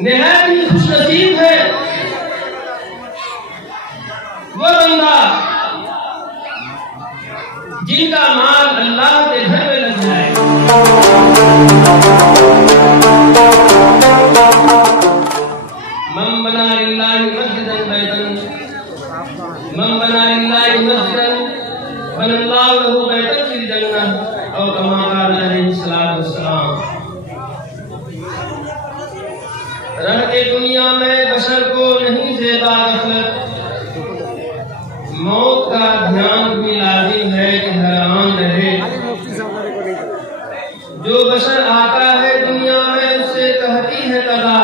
निहायत ही खुशनसीब है वो बंदा जिनका माल अल्लाह के घर में लग जाए। मन बना लिल्लाहि मस्जिदन बैतन, मन बना लिल्लाहि मस्जिदन बनल्लाहु लहू बैतन फिल जन्नह और कमा क़ाल अलैहिस्सलातु वस्सलाम। रहते दुनिया में बशर को नहीं ज़ेबा गफलत, मौत का ध्यान भी लाजिम है कि हैरान रहे। जो बशर आता है दुनिया में उससे कहती है कदा,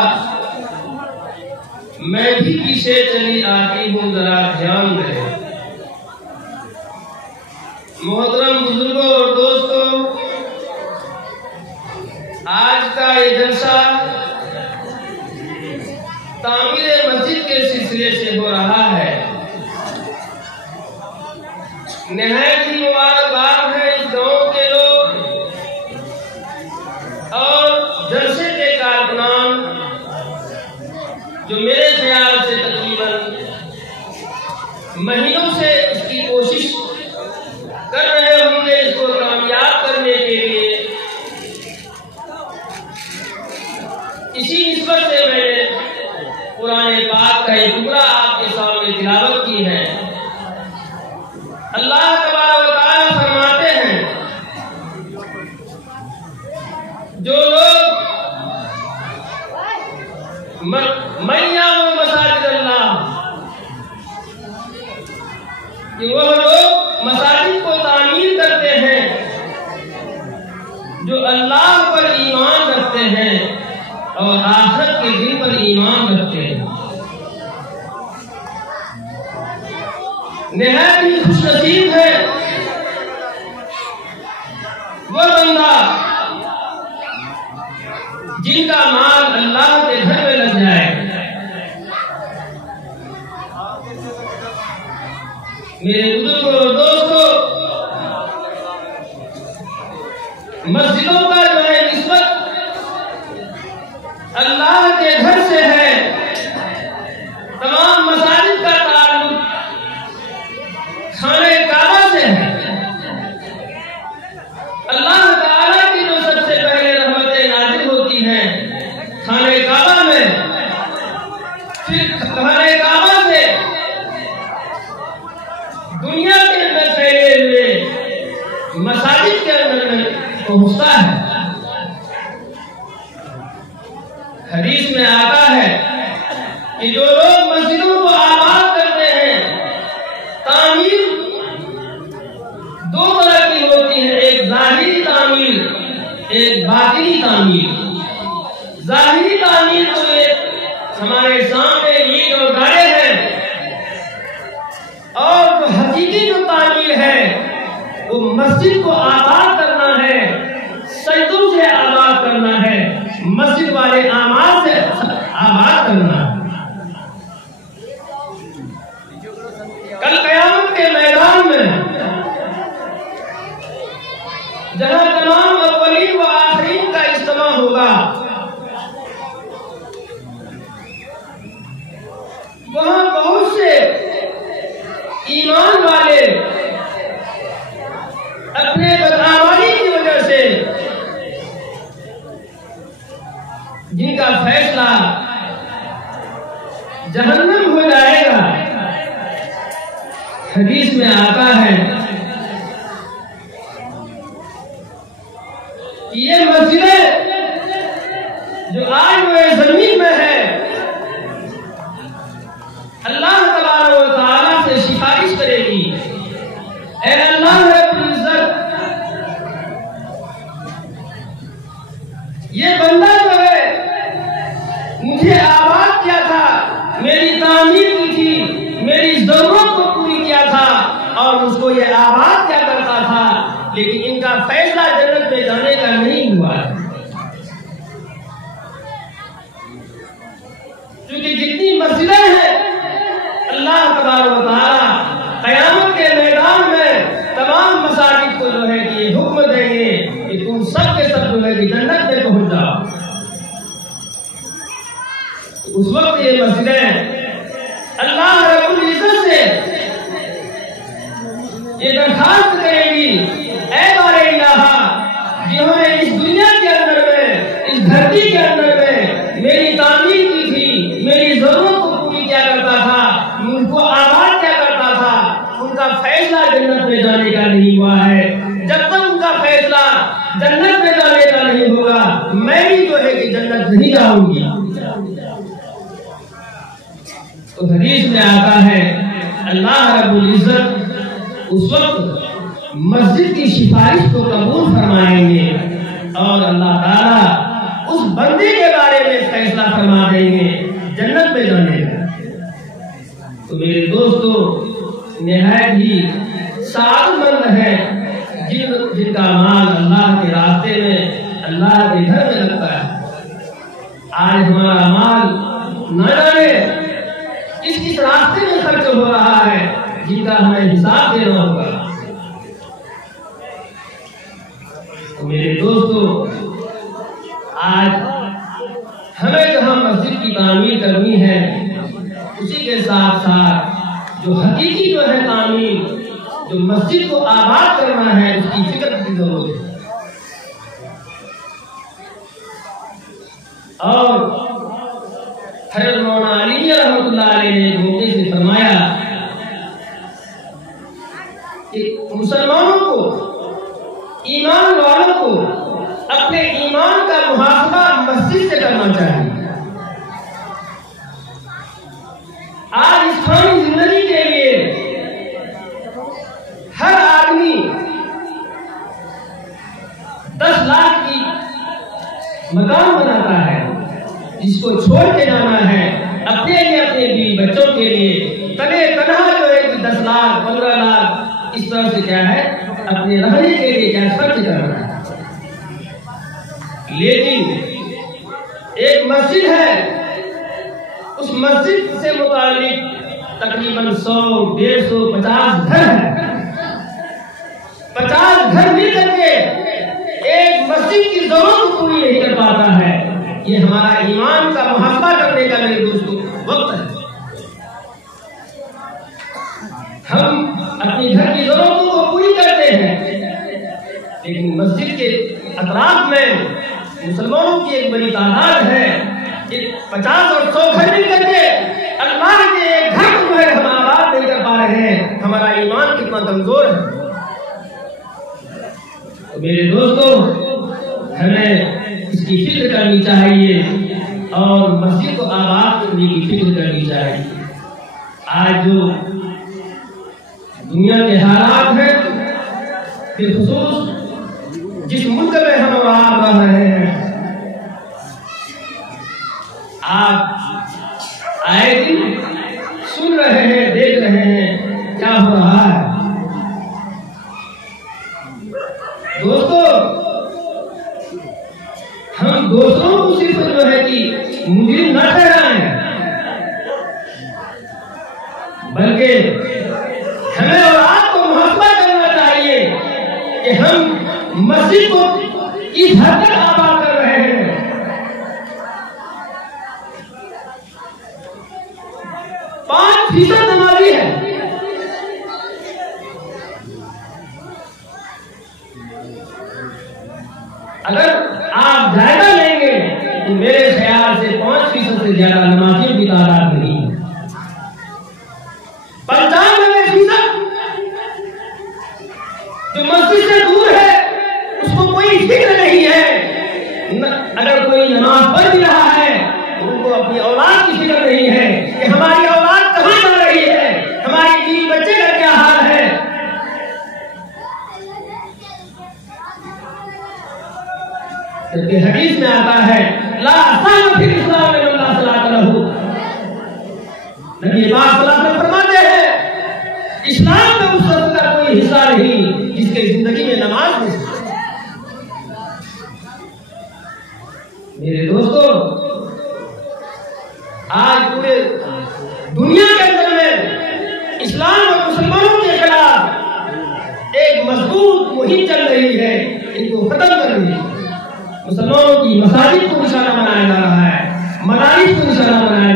मैं भी पीछे चली आती हूँ जरा ध्यान रहे। मोहतरम बुजुर्गों और दोस्तों, आज का ये जलसा तामीर मस्जिद के सिलसिले से हो रहा है। निहायत ही मुबारकबाद है इस गांव के लोग और जलसे के कारकुनान जो मेरे ख्याल से तकरीबन महीनों से इसकी कोशिश कर रहे होंगे इसको कामयाब करने के लिए। इसी निस्बत से मैंने कुरान पाक का एक टुकड़ा आपके सामने तिलावत की है। अल्लाह तबारक व तआला फरमाते हैं, जो लोग मसाजिद अल्लाह, कि वह लोग मसाजिद को तामीर करते हैं जो अल्लाह पर ईमान रखते हैं और आखिरत के दिन पर ईमान रखते हैं। निहायत ही खुशनसीब है वो बंदा जिनका माल अल्लाह के घर में लग जाए। मेरे बुजुर्गों और दोस्तों, मस्जिदों का जो है निस्बत अल्लाह के घर से है। तमाम मसाजिद का ताल्लुक खाने काबा से है। अल्लाह ताला की जो सबसे पहले रहमतें नाजिल होती हैं खाने काबा में, फिर खाने काबा से दुनिया के अंदर फैले हुए मसाजिद के अंदर में पहुंचता है। हदीस में आता है कि जो लोग मस्जिदों को आबाद करते हैं, तामीर दो तरह की होती है, एक ज़ाहिरी तामीर, एक बातिनी तामीर। ज़ाहिरी तामीर तो एक हमारे सामने ईंट और गाड़े हैं, और जो हकीकी जो तामीर है वो मस्जिद को आबाद करना है, सजदों से आबाद करना है, मस्जिद वाले आमाल से आबाद करना है। कल क़यामत के मैदान में जहां तमाम अव्वलीन व आखिरीन का इज्तिमा होगा, वहां बहुत से ईमान वाले अपने बदआमाली की वजह से जिनका फैसला जहन्नम हो जाएगा। हदीस में आता है कि ये मस्जिदें जो आज वो जमीन में है, अल्लाह तबारक व तआला से सिफारिश करेगी, ऐ अल्लाह रब्बुल इज्जत, ये बंदा जो है मुझे आबाद किया था, मेरी तामीर की थी, मेरी जरूरत को पूरी किया था और उसको ये आबाद क्या करता था, लेकिन इनका फैसला जन्नत में जाने का नहीं हुआ है। क्योंकि जितनी मस्जिदें हैं, अल्लाह तबारक व तआला क़यामत के मैदान में तमाम मसाजिद को जो है कि ये हुक्म देंगे कि तुम सब के सब जो है कि जन्नत में पहुंच जाओ। उस वक्त ये मस्जिदें अल्लाह रब्बुल इज्जत से ये दरखास्त करेगी, ऐ बारे इलाहा, जिन्होंने इस दुनिया के अंदर में, इस धरती के अंदर में मेरी तामीर की थी, मेरी जरूरत को पूरी क्या करता था, उनको आबाद क्या करता था, उनका फैसला जन्नत में जाने का नहीं हुआ है। जब तक उनका फैसला जन्नत में जाने का नहीं होगा, मैं भी जो है कि जन्नत नहीं जाऊंगी। तो हदीस में आता है अल्लाह रब्बुल इज्जत उस वक्त मस्जिद की सिफारिश को कबूल फरमाएंगे और अल्लाह ताला उस बंदे के बारे में फैसला फरमा देंगे जन्नत में जाने का। तो मेरे दोस्तों, निहायत ही सादमंद है जिनका माल अल्लाह के रास्ते में, अल्लाह के घर में लगता है। आज हमारा माल न जाने किस रास्ते में खर्च हो रहा है, जिनका हमें हिसाब देना होगा। तो मेरे दोस्तों, आज हमें जहां मस्जिद की तामीर करनी है, उसी के साथ साथ जो हकीकी जो है तामीर, जो मस्जिद को आबाद करना है, उसकी फिक्र की जरूरत है। और हज़रत मौलाना अली रहमतुल्लाह अलैह ने एक मौके से फरमाया कि मुसलमानों को, ईमान वालों को अपने ईमान का मुहासबा मस्जिद से करना चाहिए। आज इस्लामी जिंदगी के लिए हर आदमी 10 लाख की मकान बनाता है, जिसको छोड़ के जाना है अपने लिए, अपने बीवी बच्चों के लिए, तने तनहा जो है 10 लाख 15 लाख इस तरह से क्या है अपने रहने के लिए क्या खर्च करना है। लेकिन एक मस्जिद है, उस मस्जिद से मुतालिक तकरीबन 100, 150, 50 घर है। 50 घर मिलकर के एक मस्जिद की जरूरत पूरी नहीं कर पाता है। ये हमारा ईमान का मुहासबा करने का मेरे दोस्तों वक्त है। हम अपनी घर की जरूरतों को पूरी करते हैं, लेकिन मस्जिद के अतराफ में मुसलमानों की एक बड़ी तादाद है। 50 और 100 घर मिल करके अल्लाह के एक घर को हम आबाद नहीं कर पा रहे हैं। हमारा ईमान कितना कमजोर है। तो मेरे दोस्तों, हमें इसकी फिक्र करनी चाहिए और मस्जिद को आबाद करने की फिक्र करनी चाहिए। आज जो दुनिया के हालात हैं, बिलखुसूस जिस मुल्क में हम और आप रह रहे हैं, आप आए दिन सुन रहे हैं, देख रहे हैं क्या हो रहा है। दोस्तों, हम दूसरों को सिर्फ जो है कि मुजरिम न ठहराएं, बल्कि हमें और आपको मुहासबा करना चाहिए कि हम मस्जिद को किस हद तक आबाद कर रहे हैं। 5% नमाजी है। अगर आप जायजा लेंगे तो मेरे ख्याल से 5% से ज्यादा नमाजियों की तादाद नहीं है। 95% जो मस्जिद से दूर है, उसको कोई फिक्र नहीं है। अगर कोई नमाज पढ़ भी रहा है, उनको अपनी औलाद की फिक्र नहीं है कि हमारी औलाद कहाँ जा रही है, हमारी बीवी बच्चे का क्या हाल है। जबकि हदीस में आता है ला साल फिर इस्लाम में अल्लाह सल्लल्लाहु अलैहि वसल्लम, नबी पाक सल्लल्लाहु अलैहि वसल्लम फरमाते हैं इस्लाम में उस शख्स का कोई हिस्सा नहीं जिसके जिंदगी में नमाज नहीं। मेरे दोस्तों, आज पूरे दुनिया के अंदर में इस्लाम और मुसलमानों के खिलाफ एक मजबूत मुहिम चल रही है, इनको खत्म कर रही है। मुसलमानों की मसाजिद को निशाना बनाया जा रहा है, मदारिस को निशाना बनाया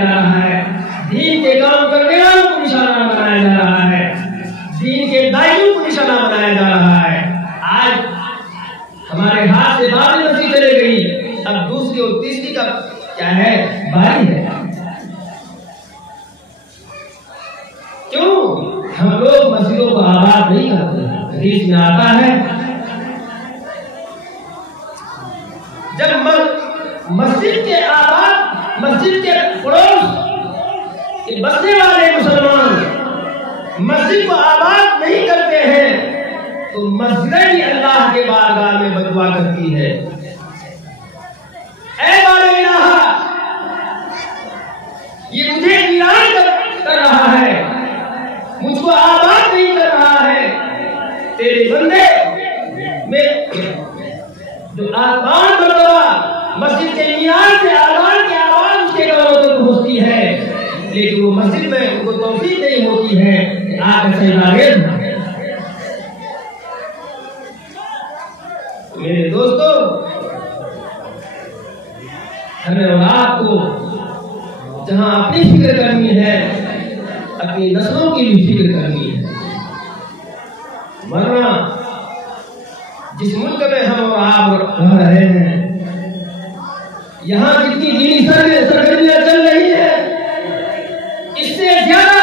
क्या है? बारी है। क्यों हम लोग मस्जिदों को आबाद नहीं करते? हदीस में आता है जब मस्जिद के आबाद, मस्जिद के पड़ोस के बसने वाले मुसलमान मस्जिद को आबाद नहीं करते हैं तो मस्जिद ही अल्लाह के बारगाह में बदुआ करती है। ऐ बारे इलाहा, ये मुझे वीरान कर रहा है, मुझको आबाद नहीं कर रहा है। तेरे बंदे में जो आबाद मरतबा मस्जिद के मीनार से आजान की आवाज उसके कानों तक पहुंचती है, लेकिन वो मस्जिद में उनको तौफीक नहीं होती है कि आप ऐसे नारेज। मेरे दोस्तों, हमें औलाद को जहां अपनी फिक्र करनी है, अपनी नस्लों की भी फिक्र करनी है। वरना जिस मुल्क में हम और आप रह रहे हैं, यहाँ जितनी दीनी सरगर्मियां चल रही है, इससे ज्यादा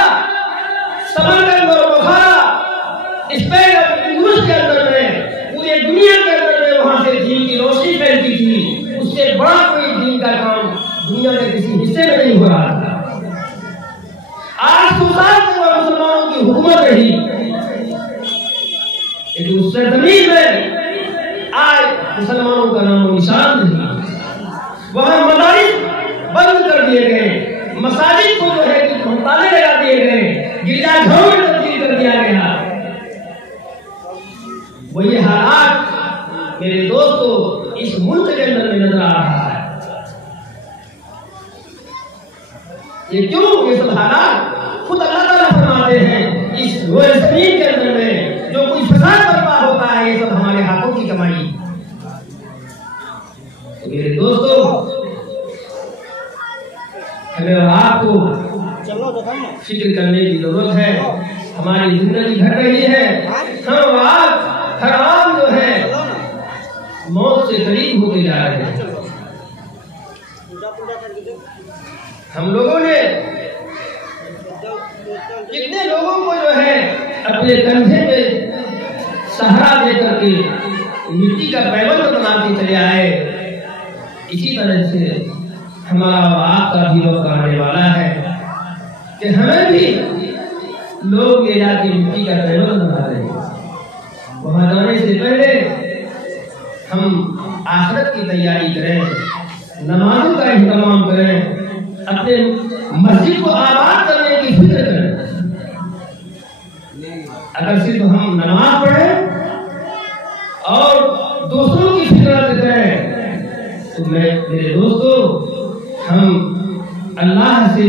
समरकंद और बुखारा स्पेन के अंदर में, पूरे दुनिया के अंदर में वहां से दीन की रोशनी फैलती थी। उससे बड़ा कोई दीन का काम दुनिया के किसी हिस्से में नहीं हो रहा था। 800 साल तक मुसलमानों की हुकूमत रही, लेकिन उस सरजमीन में आज मुसलमानों का नाम निशान नहीं। वहां मदारिस बंद कर दिए गए, मसाजिद को जो है ताले लगा दिए गए, गिरजाघरों में तब्दील कर दिया गया। वही हालात मेरे दोस्तों इस मुल्क के अंदर में नजर आ रहा है। ये क्यों? ये सब हालात खुद अल्लाह ताला फरमाते हैं, इस ज़मीन के अंदर में जो कोई फसाद बर्पा होता है, ये सब हमारे हाथों की कमाई। तो मेरे दोस्तों, हमें और आपको फिक्र करने की जरूरत है। हमारी जिंदगी घट रही है, हम आप हर आम जो है मौत से करीब होते जा रहे हैं। हम लोगों ने कितने लोगों को जो है अपने कंधे पे सहारा दे करके मिट्टी का पैबंद बना के चले आए। इसी तरह से हमारा आपका भी वक्त आने वाला है कि हमें भी लोग ले जाके मिट्टी का पैबंद बना रहे हैं। वहां जाने से पहले हम आखिरत की तैयारी करें, नमाजों का इंतजाम करें, अपने मस्जिद को आबाद करने की फिक्र करें। अगर सिर्फ हम नमाज पढ़ें और दूसरों की फिक्र करें तो मेरे दोस्तों, हम अल्लाह से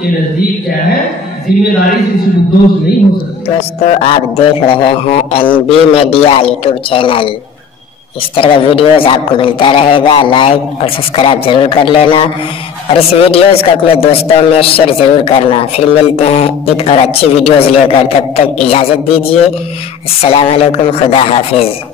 के नजदीक क्या है, जिम्मेदारी से सिर्फ दोस्त नहीं हो सकते। दोस्तों, आप देख रहे हैं NB मीडिया यूट्यूब चैनल। इस तरह का वीडियोस आपको मिलता रहेगा। लाइक और सब्सक्राइब जरूर कर लेना और इस वीडियोस को अपने दोस्तों में शेयर जरूर करना। फिर मिलते हैं एक और अच्छी वीडियोस लेकर, तब तक इजाज़त दीजिए। अस्सलाम वालेकुम, खुदा हाफिज।